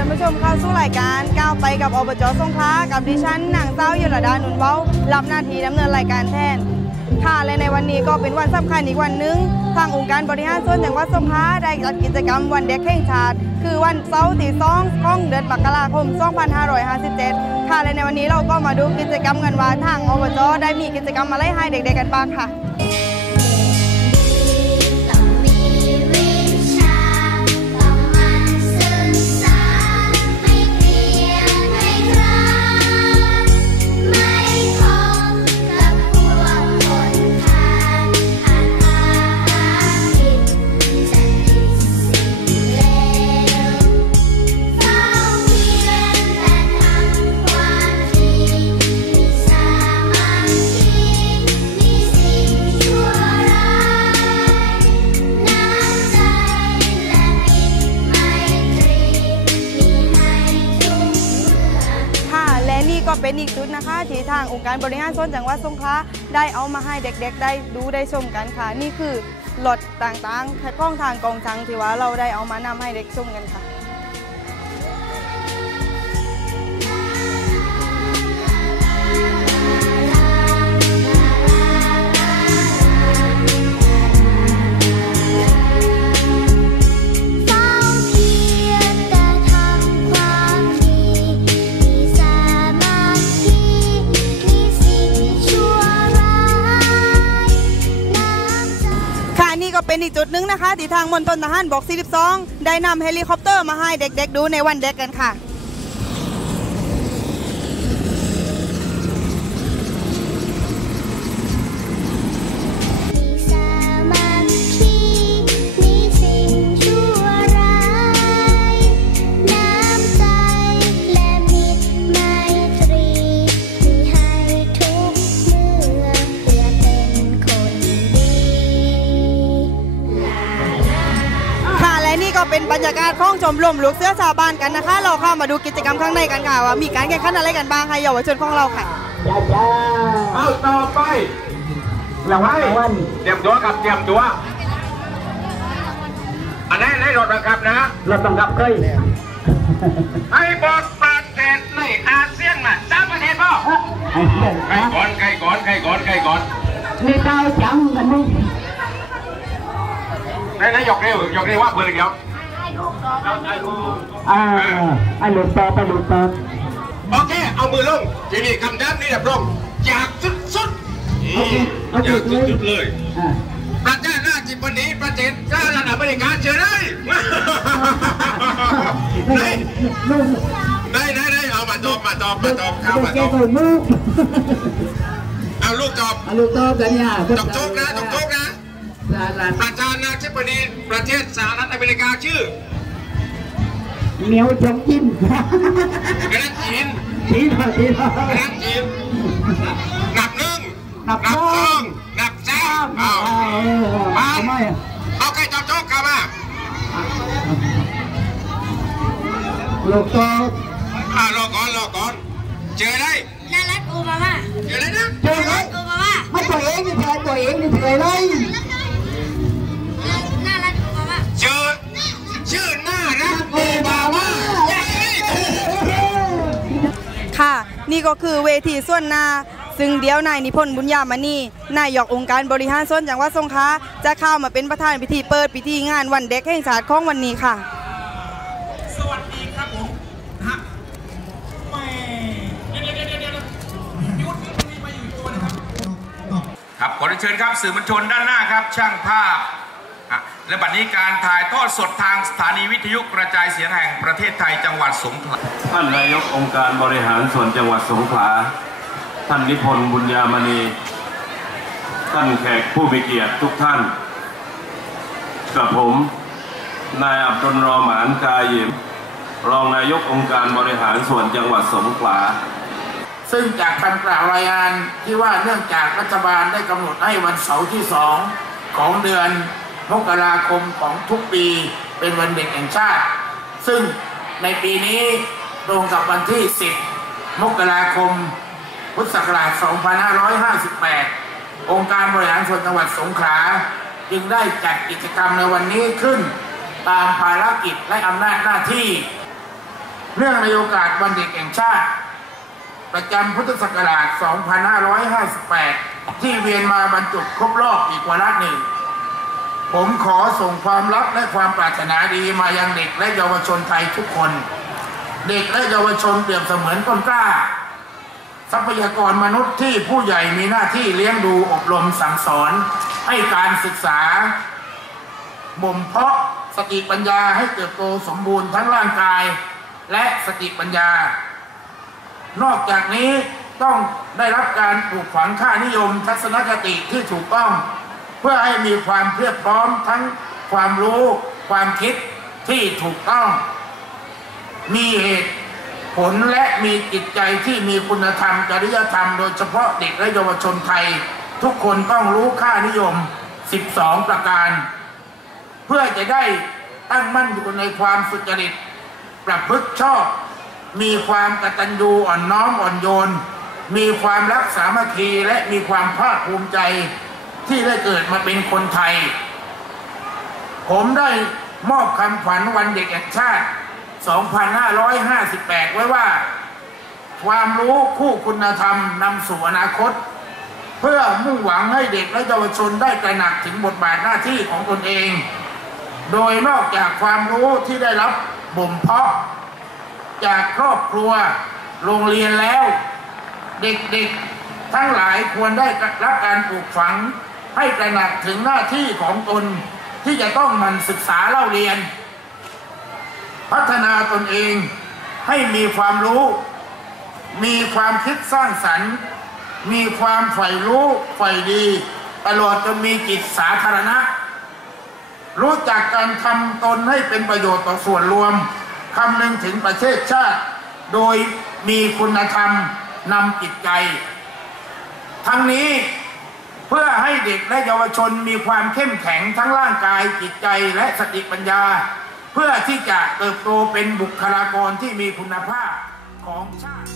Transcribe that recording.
ท่านผู้ชมเข้าสู่รายการก้าวไปกับอบจสงขลากับดิฉันนางเต้ายุรดาหนุนเว้ารับหน้าที่ดำเนินรายการแทน ค่ะและในวันนี้ก็เป็นวันสำคัญอีกวันหนึง ทางองค์การบริหารส่วนจังหวัดสงขลาได้จัดกิจกรรมวันเด็กแห่งชาติ คือวันเสาร์ที่สองของเดือนมกราคม 2557 ค่ะและในวันนี้เราก็มาดูกิจกรรมกันว่าทางอบจได้มีกิจกรรมอะไรให้เด็กๆกันบ้างค่ะ เป็นอีกจุดนะคะ ที่ทางองค์การบริหารส่วนจังหวัดสงขลาได้เอามาให้เด็กๆ ได้ดูได้ชมกันค่ะ นี่คือรถต่างๆข้องทางกองทังที่ว่าเราได้เอามานำให้เด็กชมกันค่ะ ดหนึงนะคะที่ทางมณฑลทหารบก 42 ได้นำเฮลิคอปเตอร์มาให้เด็กๆ ดูในวันเด็กกันค่ะ ของชมรมลูกเสือชาวบ้านกันนะคะ เราเข้ามาดูกิจกรรมข้างในกันค่ะว่ามีการแข่งขันอะไรกันบ้างให้เยาวชนของเราค่ะจ้าจ้าเอาต่อไปรางวัลรางวัลเตรียมตัวกับเตรียมตัวอันนี้ในรถบังคับนะรถบังคับเคยให้บอกประเทศในอาเซียนน่ะสามประเทศพ่อไอ้เหี้ยใครก่อนใครก่อนใครก่อนใครก่อนนี่เต้าจังกันมึงไหนไหนยกเร็วยกเร็วว่าเพื่อนเดียว อ่าไอ้หลุดต่อไปหลุดต่อโอเค เอามือลงทีนี้คำนับนี่แบบลงอยากสุดสุดๆอืมอยากสุดสุดๆเลยอ่าประเทศหน้าจิปนี้ประเทศสหรัฐอเมริกาเจอได้ไหนลูกได้ได้ได้เอามาตอบมาตอบมาตอบเข้ามาแกตอบก็ลูกเอาลูกตอบอะลูกตอบกันเนี่ยตอบโจ๊กนะตอบโจ๊กนะลาลาประธานาธิบดีประเทศสหรัฐอเมริกาชื่อ เหนียวจงจิ้มกระนั้นจีนทีละทีละกระนั้นจีนนับหนึ่งนับนับสสอองงนับสามเอาเอาทำไมเอาใครตอบโจ๊กครับมาลูกตอบอ่ารอก่อนรอก่อนเจอได้น่ารักโอบามาเจอได้นะเจอไหมโอบามาไม่ตัวเองนี่เธอตัวเองนี่เธอเลย นี่ก็คือเวทีส่วนหนา ซึ่งเดี๋ยวนายนิพนธ์บุญญามณีนายกองค์การบริหารส่วนจังหวัดสงขลาจะเข้ามาเป็นประธานพิธีเปิดพิธีงานวันเด็กแห่งชาติของวันนี้ค่ะ สวัสดีครับผมฮะแม่เดี๋ยวเดี๋ยวเดี๋ยวยวพี่วุฒิพี่วุฒิมาอยู่ตัวนะครับ ครับขอเชิญครับสื่อมวลชนด้านหน้าครับ ช่างภาพ และบัดนี้การถ่ายทอดสดทางสถานีวิทยุกระจายเสียงแห่งประเทศไทยจังหวัดสงขลาท่านนายกองค์การบริหารส่วนจังหวัดสงขลาท่านนิพนธ์บุญญามณี ท่านแขกผู้มีเกียรติทุกท่าน กับผม นายอับดุลรอหมานกายิมรองนายกองค์การบริหารส่วนจังหวัดสงขลาซึ่งจากคำกล่าวรายงานที่ว่าเนื่องจากรัฐบาลได้กำหนดให้วันเสาร์ที่สองของเดือน มกราคมของทุกปีเป็นวันเด็กแห่งชาติ ซึ่งในปีนี้ตรงกับวันที่ 10 มกราคม พุทธศักราช 2558 องค์การบริหารส่วนจังหวัดสงขลาจึงได้จัดกิจกรรมในวันนี้ขึ้น ตามภารกิจและอำนาจหน้าที่เนื่องในโอกาสวันเด็กแห่งชาติ ประจำพุทธศักราช 2558 ที่เวียนมาบรรจุครบรอบอีกวาระหนึ่ง ผมขอส่งความรักและความปรารถนาดีมายังเด็กและเยาวชนไทยทุกคน เด็กและเยาวชนเปรียบเสมือนต้นกล้า ทรัพยากรมนุษย์ที่ผู้ใหญ่มีหน้าที่เลี้ยงดูอบรมสั่งสอน ให้การศึกษาบ่มเพาะสติปัญญาให้เติบโตสมบูรณ์ทั้งร่างกายและสติปัญญา นอกจากนี้ต้องได้รับการปลูกฝังค่านิยมทัศนคติที่ถูกต้อง เพื่อให้มีความเพียบพร้อมทั้งความรู้ความคิดที่ถูกต้อง มีเหตุผลและมีจิตใจที่มีคุณธรรมจริยธรรมโดยเฉพาะเด็กและเยาวชนไทย ทุกคนต้องรู้ค่านิยม 12 ประการ เพื่อจะได้ตั้งมั่นอยู่ในความสุจริต ประพฤติชอบ มีความกตัญญูอ่อนน้อมอ่อนโยน มีความรักสามัคคีและมีความภาคภูมิใจ ที่ได้เกิดมาเป็นคนไทย ผมได้มอบคำขวัญวันเด็กแห่งชาติ 2558 ไว้ว่า ความรู้คู่คุณธรรมนำสู่อนาคต เพื่อมุ่งหวังให้เด็กและเยาวชนได้ตระหนักถึงบทบาทหน้าที่ของตนเอง โดยนอกจากความรู้ที่ได้รับบ่มเพาะ จากครอบครัวโรงเรียนแล้ว เด็กๆทั้งหลายควรได้รับการปลูกฝัง ให้ตระหนักถึงหน้าที่ของตนที่จะต้องมันศึกษาเล่าเรียน พัฒนาตนเองให้มีความรู้ มีความคิดสร้างสรรค์ มีความใฝ่รู้ใฝ่ดี ตลอดจนมีจิตสาธารณะ รู้จักการทำตนให้เป็นประโยชน์ต่อส่วนรวมคำนึงถึงประเทศชาติ โดยมีคุณธรรมนำจิตใจ ทั้งนี้ เพื่อให้เด็กและเยาวชนมีความเข้มแข็งทั้งร่างกายจิตใจและสติปัญญา เพื่อที่จะเติบโตเป็นบุคลากรที่มีคุณภาพของชาติ